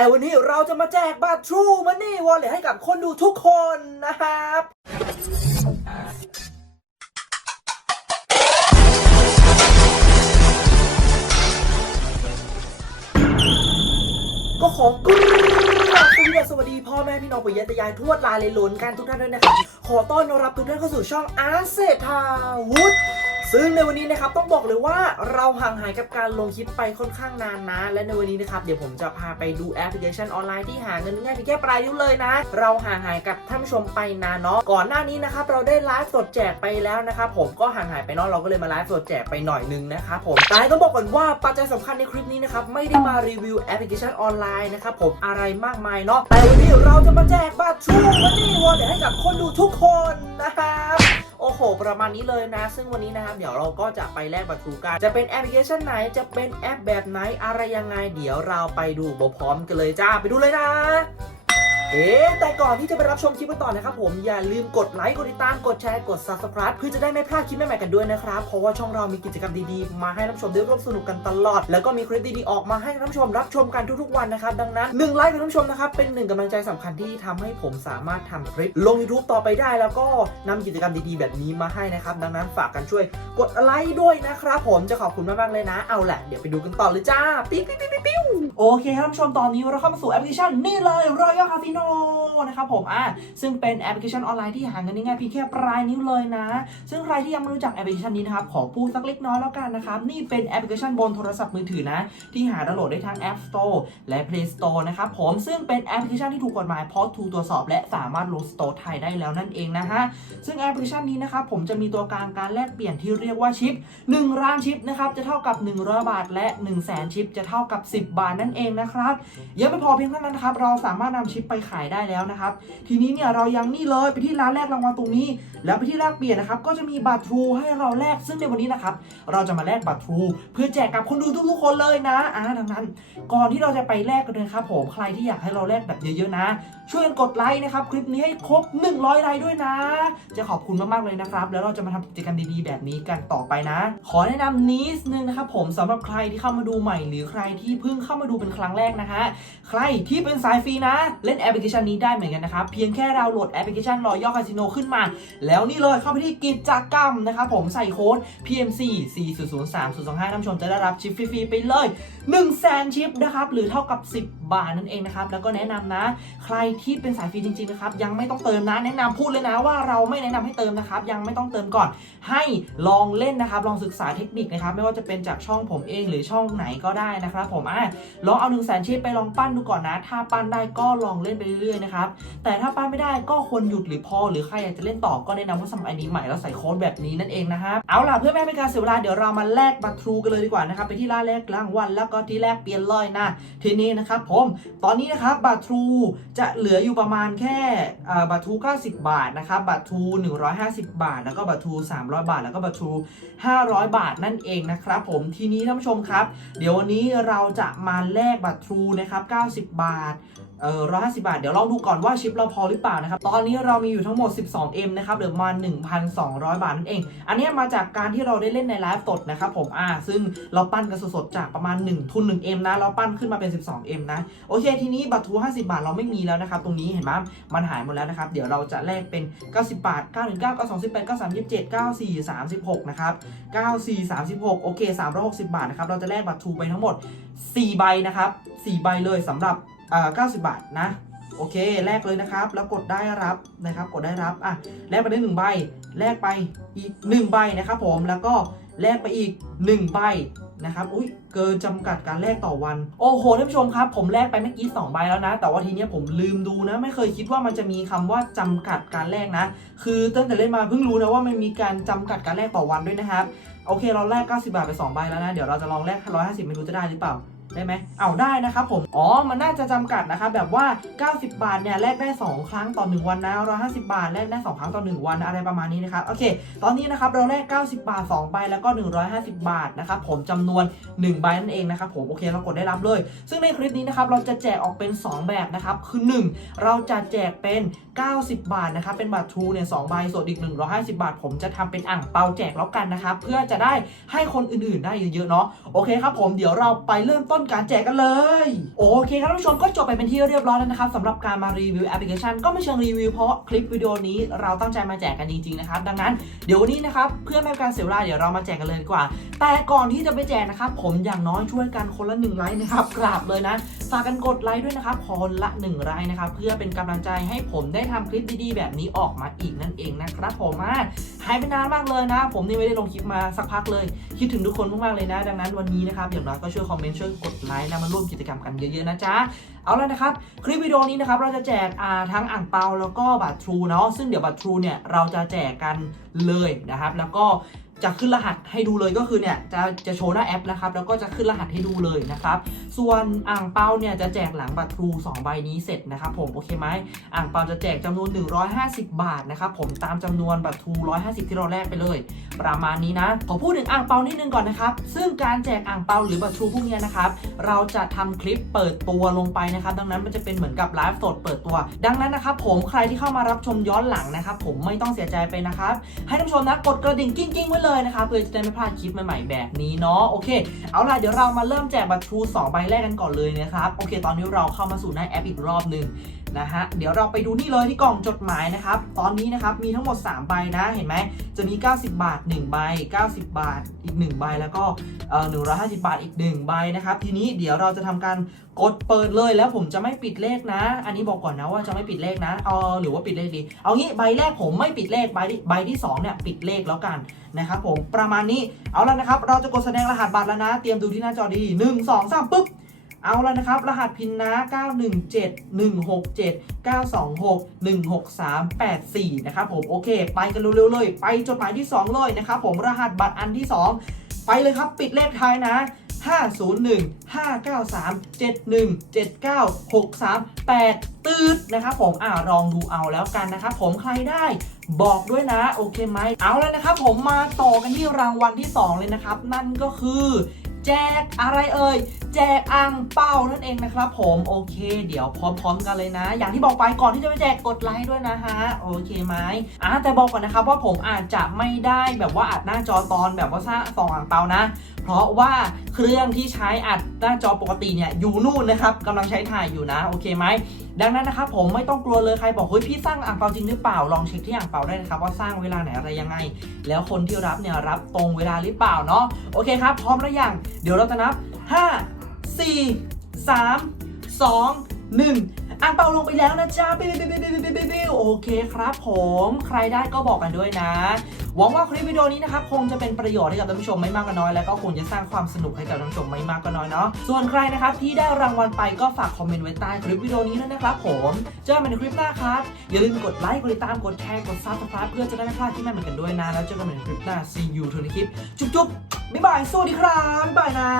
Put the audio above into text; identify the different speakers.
Speaker 1: แต่วันนี้เราจะมาแจกบัตร True Money Wallet ให้กับคนดูทุกคนนะครับก็ขอกราบสวัสดีสวัสดี พ่อแม่พี่น้องปุยยะตยายทวดลานเลยหลนกันทุกท่านด้วยนะครับ ขอต้อนรับทุกท่านเข้าสู่ช่องอาร์เซทาวุฒ ซึ่งในวันนี้นะครับต้องบอกเลยว่าเราห่างหายกับการลงคลิปไปค่อนข้างนานนะ และในวันนี้นะครับเดี๋ยวผมจะพาไปดูแอปพลิเคชันออนไลน์ที่หาเงินง่ายเพียงแค่ปลายนิ้วเลยนะ เราห่างหายกับท่านผู้ชมไปนานเนาะก่อนหน้านี้นะครับเราได้ไลฟ์สดแจกไปแล้วนะครับผมก็ห่างหายไปเนาะเราก็เลยมาไลฟ์สดแจกไปหน่อยนึงนะครับผมแต่ต้องบอกก่อนว่าปัจจัยสำคัญในคลิปนี้นะครับไม่ได้มารีวิวแอปพลิเคชันออนไลน์นะครับผมอะไรมากมายเนาะแต่วันนี้เราจะมาแจกบัตรชูมันนี่วอลเให้กับคนดูทุกคนนะครับ โอ้โห ประมาณนี้เลยนะ ซึ่งวันนี้นะครับเดี๋ยวเราก็จะไปแลกบัตรทรูกันจะเป็นแอปพลิเคชันไหนจะเป็นแอปแบบไหนอะไรยังไง เดี๋ยวเราไปดูพร้อมกันเลยจ้าไปดูเลยนะ เอ๊แต่ก่อนที่จะไปรับชมคลิปกันต่อนะครับผมอย่าลืมกดไลค์กดติดตามกดแชร์กด subscribe เพื่อจะได้ไม่พลาดคลิปใหม่ๆกันด้วยนะครับเพราะว่าช่องเรามีกิจกรรมดีๆ มาให้ท่านผู้ชมได้ร่วมสนุกกันตลอด แล้วก็มีคลิปดีๆออกมาให้ท่านผู้ชมรับชมกันทุกๆวันนะครับดังนั้น1ไลค์กับท่านผู้ชมนะครับเป็นหนึ่งกำลังใจสำคัญที่ทำให้ผมสามารถทำคลิปลง YouTube ต่อไปได้แล้วก็นำกิจกรรมดีๆ แบบนี้มาให้นะครับดังนั้นฝากกันช่วย กดไลค์ด้วยนะครับผมจะขอบคุณมากๆเลยนะ เอาแหละเดี๋ยวไปดูกันต่อเลยจ้าปิ๊บปิ๊บปิ๊บปิ๊บปิ๊บ โอเคครับท่านผู้ชมตอนนี้เราเข้ามาสู่แอปพลิเคชันนี่เลย Royal Casino นะครับผมอะซึ่งเป็นแอปพลิเคชันออนไลน์ที่หาเงินได้ง่ายเพียงแค่ปลายนิ้วเลยนะ ซึ่งใครที่ยังไม่รู้จักแอปพลิเคชันนี้นะครับขอพูดสักเล็กน้อยแล้วกันนะครับนี่เป็นแอปพลิเคชันบนโทรศัพท์มือถือนะ ที่หาดาวน์โหลดได้ทั้ง App Store และ Play Store นะครับผมซึ่งเป็นแอปพลิเคชันที่ถูกกฎหมายเพราะถูกตรวจสอบ และสามารถลง Store ไทยได้แล้วนั่นเองนะฮะซึ่งแอปพลิเคชันนี้นะครับผมจะมีตัวกลางการแลกเปลี่ยนที่เรียกว่าชิป1ล้านชิปนะครับจะเท่ากับ 100 บาท และ 1 0 0 0 0แสนชิปจะเท่ากับ 10 บาทนั่นเองนะครับยังไม่พอเพียงเท่านั้นนะครับเราสามารถนำชิปไปขายได้แล้วนะครับทีนี้เนี่ยเรายังนี่เลยไปที่ร้านแรกรางวัลตรงนี้ แล้วไปที่แลกเปลี่ยนนะครับก็จะมีบัตรทรูให้เราแลกซึ่งในวันนี้นะครับเราจะมาแลกบัตรทรูเพื่อแจกกับคนดูทุกๆคนเลยนะอ่าดังนั้น ก่อนที่เราจะไปแลกกันเลยครับผมใครที่อยากให้เราแลกแบบเยอะๆนะ ช่วยกันกดไลค์นะครับคลิปนี้ให้ครบ 100ไลค์ด้วยนะ จะขอบคุณมากๆเลยนะครับ แล้วเราจะมาทำกิจกรรมดีๆ แบบนี้กันต่อไปนะ ขอแนะนำนิดนึงนะครับผมสำหรับใครที่เข้ามาดูใหม่ หรือใครที่เพิ่งเข้ามาดูเป็นครั้งแรกนะฮะใครที่เป็นสายฟรีนะ เล่นแอปพลิเคชันนี้ได้เหมือนกันนะครับ เพียงแค่ดาวน์โหลดแอปพลิเคชันรอยย่อคาสิโนขึ้นมา แล้วนี่เลยเข้าไปที่กิจกรรมนะครับผมใส่โค้ด PMC 4 0 0 3 0 2 5ท่านผู้ชมจะได้รับชิปฟรีๆไปเลย 1 0 0 0 0แสนชิปนะครับหรือเท่ากับ 10 บาทนั่นเองนะครับ แล้วก็แนะนำนะ ใครที่เป็นสายฟรีจริงๆนะครับ ยังไม่ต้องเติมนะ แนะนำพูดเลยนะว่าเราไม่แนะนำให้เติมนะครับ ยังไม่ต้องเติมก่อน ให้ลองเล่นนะครับ ลองศึกษาเทคนิคนะครับ ไม่ว่าจะเป็นจากช่องผมเองหรือช่องไหนก็ได้นะครับ ผมอะลองเอา1นึ่งแสนชิปไปลองปั้นดูก่อนนะ ถ้าปั้นได้ก็ลองเล่นไปเรื่อยๆนะครับ แต่ถ้าปั้นไม่ได้ก็ควรหยุดหรือพอ หรือใครอยากจะเล่นต่อก็แนะนำว่าสมัยนี้ใหม่แล้วใส่โค้ดแบบนี้นั่นเองนะครับ เอาล่ะเพื่อไม่ให้เป็นการเสียเวลาเดี๋ยวเรามาแลกบัตรทรูกันเลยดีกว่านะครับไปที่ร้านแรกรางวัลแล้วก็ที่แรกเปลี่ยนเลยนะทีนี้นะครับผมตอนนี้นะครับบัตรทรูจะเหลืออยู่ประมาณแค่บัตรทรู90 บาทนะครับบัตรทรู150 บาท แล้วก็บัตรทรู300 บาท แล้วก็บัตรทรู500 บาทนั่นเองนะครับผมทีนี้ท่านผู้ชมครับ เดี๋ยววันนี้เราจะมาแลกบัตรทรูนะครับ90 บาท เออ150บาท เดี๋ยวลองดูก่อนว่าชิปเราพอหรือเปล่านะครับ ตอนนี้เรามีอยู่ทั้งหมด 12M นะครับเหลือมา 1,200 บาทนั่นเอง อันนี้มาจากการที่เราได้เล่นในไลฟ์สดนะครับผมอ่าซึ่งเราปั้นกันสดๆจากประมาณ 1 ทุน 1M นะ เราปั้นขึ้นมาเป็น 12M นะ โอเค ทีนี้บัตรทู50 บาทเราไม่มีแล้วนะครับ ตรงนี้เห็นไหมมันหายหมดแล้วนะครับ เดี๋ยวเราจะแลกเป็น 90 บาท 919 9 2 8 93 27 94 36นะครับ94 36โอเค360 บาทนะครับเราจะแลกบัตรทูไปทั้งหมด 4 ใบนะครับ4ใบเลยสำหรับ 90 บาทนะ โอเค แลกเลยนะครับ แล้วกดได้รับนะครับ กดได้รับ อะ แลกไปได้หนึ่งใบ แลกไปอีกหนึ่งใบนะครับผม แล้วก็แลกไปอีกหนึ่งใบนะครับ อุ้ยเกินจำกัดการแลกต่อวัน โอ้โหท่านผู้ชมครับ ผมแลกไปเมื่อกี้2ใบแล้วนะ แต่ว่าทีเนี้ยผมลืมดูนะ ไม่เคยคิดว่ามันจะมีคำว่าจำกัดการแลกนะ คือตั้งแต่เล่นมาเพิ่งรู้นะว่ามันมีการจำกัดการแลกต่อวันด้วยนะครับ โอเค เราแลก 90 บาทไป2ใบแล้วนะ เดี๋ยวเราจะลองแลก150ไม่รู้จะได้หรือเปล่า ได้ไหมเอาได้นะครับผม อ๋อ มันน่าจะจำกัดนะครับแบบว่า 90 บาทเนี่ยแลกได้ 2 ครั้งต่อ 1 วันนะ150 บาทแลกได้ 2 ครั้งต่อ 1 วันอะไรประมาณนี้นะครับ โอเค ตอนนี้นะครับเราแลก 90 บาท 2 ใบแล้วก็ 150 บาทนะครับผมจำนวน 1 ใบนั่นเองนะครับผม โอเค เรากดได้รับเลย ซึ่งในคลิปนี้นะครับเราจะแจกออกเป็น 2 แบบนะครับ คือ 1 เราจะแจกเป็น 90 บาทนะครับ เป็นบัตรทูเนี่ยสองใบส่วนอีก 150 บาท ผมจะทำเป็นอ่างเปาแจกแล้วกันนะครับ เพื่อจะได้ให้คนอื่นๆ ได้เยอะๆ เนาะ โอเคครับผม เดี๋ยวเราไปเริ่มต้นต้นการแจกกันเลย โอเคครับท่านผู้ชมก็จบไปเป็นที่เรียบร้อยแล้วนะครับสำหรับการมารีวิวแอปพลิเคชันก็ไม่เชิงรีวิวเพราะคลิปวิดีโอนี้เราตั้งใจมาแจกกันจริงๆนะครับดังนั้นเดี๋ยววันนี้นะครับเพื่อไม่ให้การเสียเวลาเดี๋ยวเรามาแจกกันเลยดีกว่า แต่ก่อนที่จะไปแจกนะครับผมอย่างน้อยช่วยกันคนละหนึ่งไลค์นะครับกราบเลยนะฝากกันกดไลค์ด้วยนะครับคนละหนึ่งไลค์นะครับเพื่อเป็นกำลังใจให้ผมได้ทำคลิปดีๆ แบบนี้ออกมาอีกนั่นเองนะครับผมหายไปนานมากเลยนะ ผมนี่ไม่ได้ลงคลิปมาสักพักเลย คิดถึงทุกคนมากๆเลยนะ ดังนั้นวันนี้นะครับอย่างน้อยก็ช่วยคอมเมนต์ช่วยกดไลค์นะมาร่วมกิจกรรมกันเยอะๆนะจ๊ะเอาแล้วนะครับ คลิปวิดีโอนี้นะครับเราจะแจกทั้งอ่างเปาแล้วก็บัตรทรูเนาะซึ่งเดี๋ยวบัตรทรูเนี่ยเราจะแจกกันเลยนะครับ แล้วก็ จะขึ้นรหัสให้ดูเลยก็คือเนี่ยจะจะโชว์หน้าแอปนะครับ แล้วก็จะขึ้นรหัสให้ดูเลยนะครับ ส่วนอ่างเปาเนี่ยจะแจกหลังบัตรทรู2ใบนี้เสร็จนะครับผมโอเคไหมอ่างเปาจะแจกจำนวน 150 บาทนะครับผมตามจำนวนบัตรทรู150 ที่เราแลกไปเลย ประมาณนี้นะขอพูดถึงอ่างเปานิดนึงก่อนนะครับ ซึ่งการแจกอ่างเปาหรือบัตรทรูพวกนี้นะครับเราจะทำคลิปเปิดตัวลงไปนะครับ ดังนั้นมันจะเป็นเหมือนกับไลฟ์สดเปิดตัว ดังนั้นนะครับผมใครที่เข้ามารับชมย้อนหลังนะครับผมไม่ต้องเสียใจไปนะครับให้ท่านผู้ชมนะกดกระดิ่งกิ้งๆไว้เลยลยนะคะเพื่อจะได้ไม่พลาดคลิปใหม่ๆแบบนี้เนาะโอเค เอาล่ะเดี๋ยวเรามาเริ่มแจกบัตรทรู2ใบแรกกันก่อนเลยนะครับโอเค ตอนนี้เราเข้ามาสู่หน้าแอปอีกรอบหนึ่ง นะฮะเดี๋ยวเราไปดูนี่เลยที่กล่องจดหมายนะครับ ตอนนี้นะครับมีทั้งหมด 3 ใบนะเห็นไหมจะมี 90 บาท 1 ใบ 90 บาทอีก 1 ใบแล้วก็เอ่อ150 บาทอีก 1 ใบนะครับ ทีนี้เดี๋ยวเราจะทำการกดเปิดเลยแล้วผมจะไม่ปิดเลขนะ อันนี้บอกก่อนนะว่าจะไม่ปิดเลขนะเออหรือว่าปิดเลขดีเอางี้ใบแรกผมไม่ปิดเลขใบที่ใบที่2เนี่ยปิดเลขแล้วกันนะครับผมประมาณนี้เอาแล้วนะครับ เราจะกดแสดงรหัสบัตรแล้วนะ เตรียมดูที่หน้าจอดี 1 2 3ปุ๊บ เอาแล้วนะครับ รหัสพินนะ 917 167 926 16384 นะครับผม โอเค ไปกันเร็วๆเลย ไปจดหมายที่ 2 เลยนะครับผม รหัสบัตรอันที่ 2 ไปเลยครับ ปิดเลขท้ายนะ501 593 71 79 638 ตืดนะครับผมอ่าลองดูเอาแล้วกันนะครับผมใครได้บอกด้วยนะ โอเคไหมเอาแล้วนะครับผมมาต่อกันที่รางวัลที่ 2 เลยนะครับ นั่นก็คือ แจกอะไรเอ่ย แจกอ่างเป้านั่นเองนะครับ ผมโอเค เดี๋ยวพร้อมๆกันเลยนะ อย่างที่บอกไปก่อนที่จะไปแจกกดไลค์ด้วยนะฮะโอเคไหมอะแต่บอกก่อนนะครับว่าผมอาจจะไม่ได้แบบว่าอัดหน้าจอตอนแบบว่าสร้าสองอ่างเปานะเพราะว่าเครื่องที่ใช้อัดหน้าจอปกติเนี่ยอยู่นู่นนะครับกำลังใช้ถ่ายอยู่นะ โอเคไหมดังนั้นนะครับผมไม่ต้องกลัวเลยใครบอกเฮ้ยพี่สร้างอ่างเปาจริงหรือเปล่าลองเช็คที่อ่างเปาได้นะครับว่าสร้างเวลาไหนอะไรยังไง แล้วคนที่รับเนี่ยรับตรงเวลาหรือเปล่าเนาะโอเคครับ พร้อมแล้วยังเดี๋ยวเราจะนับ 5 4 3 2 1 อ่างเปาลงไปแล้วนะจ๊ะบิวบิวบิวบิวบิวบิวบิโอเคครับผมใครได้ก็บอกกันด้วยนะ หวังว่าคลิปวิดีโอนี้นะครับคงจะเป็นประโยชน์ให้กับท่านผู้ชมไม่มากก็น้อย แล้วก็คงจะสร้างความสนุกให้กับท่านผู้ชมไม่มากก็น้อยเนาะส่วนใครนะครับที่ได้รางวัลไปก็ฝากคอมเมนต์ไว้ใต้คลิปวิดีโอนี้ด้วยนะครับผมเจอกันใหม่ในคลิปหน้าครับอย่าลืมกดไลค์กดติดตามกดแชร์กดซับสไครป์เพื่อจะได้ไม่พลาดที่แม่เหมือนกันด้วยนะแล้วเจอกันใหม่ในคลิปหน้า see you ทุกคลิปจุ๊บๆบ๊ายบายสวัสดีครับบ๊ายบายนะ